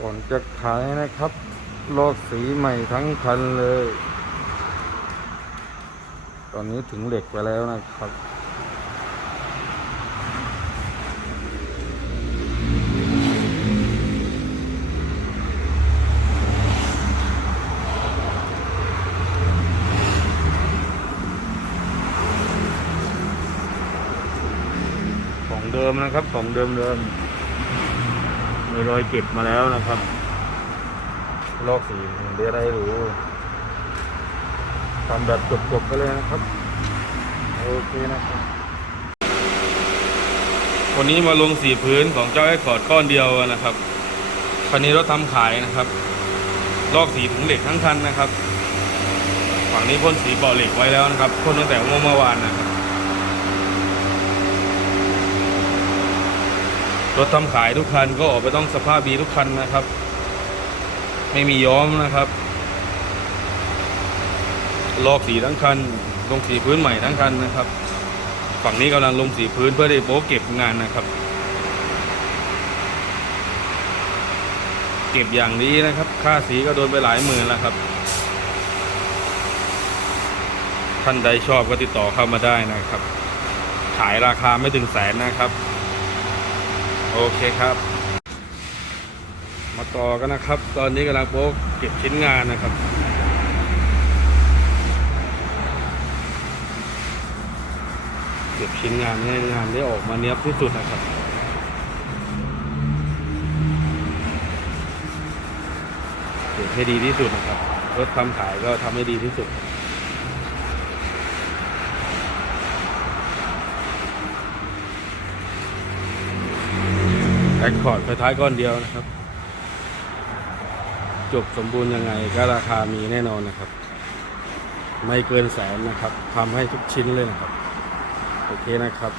ก่อนจะขายนะครับ ลอกสีใหม่ทั้งคันเลย ตอนนี้ถึงเหล็กไปแล้วนะครับของเดิมนะครับของเดิมเดิม มีรอยเก็บมาแล้วนะครับ ลอกสีเดี๋ยวได้รู้ทำแบบจบๆไปเลยนะครับ โอเคนะครับ วันนี้มาลงสีพื้นของเจ้าไอ้คอดก้อนเดียวนะครับ คันนี้รถทำขายนะครับ ลอกสีถุงเหล็กทั้งคันนะครับ ฝั่งนี้พ่นสีเบาะเหล็กไว้แล้วนะครับพ่นตั้งแต่เมื่อวานนะครับ รถทำขายทุกคันก็ออกไปต้องสภาพดีทุกคันนะครับ ไม่มีย้อมนะครับลอกสีทั้งคัน ลงสีพื้นใหม่ทั้งคันนะครับ ฝั่งนี้กำลังลงสีพื้นเพื่อได้โป๊เก็บงานนะครับ เก็บอย่างนี้นะครับ ค่าสีก็โดนไปหลายหมื่นแล้วครับ ท่านใดชอบก็ติดต่อเข้ามาได้นะครับ ขายราคาไม่ถึงแสนนะครับ โอเคครับ มาต่อกันนะครับ ตอนนี้กำลังโป๊กเก็บชิ้นงานนะครับเก็บชิ้นงานให้งานได้ออกมาเนี้ยบที่สุดนะครับเก็บให้ดีที่สุดนะครับรถทำขายก็ทำให้ดีที่สุด คคอร์ดไฟท้ายก้อนเดียวนะครับ จบสมบูรณ์ยังไงก็ราคามีแน่นอนนะครับ ไม่เกินแสนนะครับทำให้ทุกชิ้นเลยนะครับ โอเคนะครับ